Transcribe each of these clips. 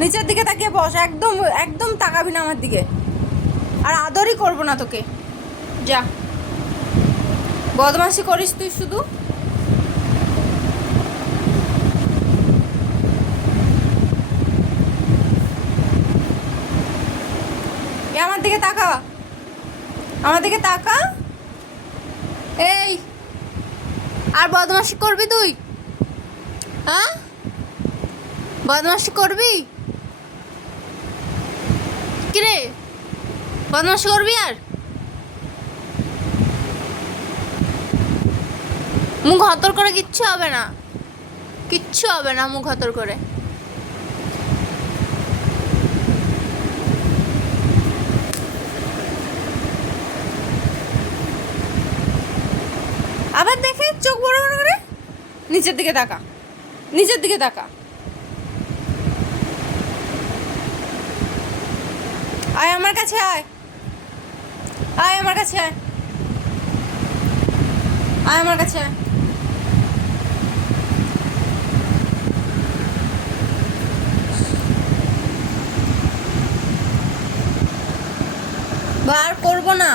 নিচের দিকে তাকিয়ে বস, একদম একদম তাকাবি না আমার দিকে, আর আদরই করবো না তোকে। যা, বদমাশি করিস তুই শুধু। আমার দিকে তাকা, আমার দিকে তাকা। এই, আর বদমাশি করবি তুই? হ্যাঁ, বদমাশি করবি? কিরে, বদমাশি করবি? আর মুখ হতর করে কিচ্ছু হবে না, কিচ্ছু হবে না মুখ হতর করে। আবার দেখে চোখ বড় বড় করে। নিচের দিকে তাকা, নিচের দিকে তাকা। আয় আমার কাছে, আয় আয় আমার কাছে, আয় আয় আমার কাছে, আয়। আর করবো না,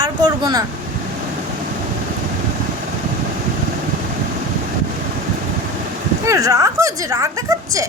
আর করবো না। রাগ হচ্ছে, রাগ দেখাচ্ছে।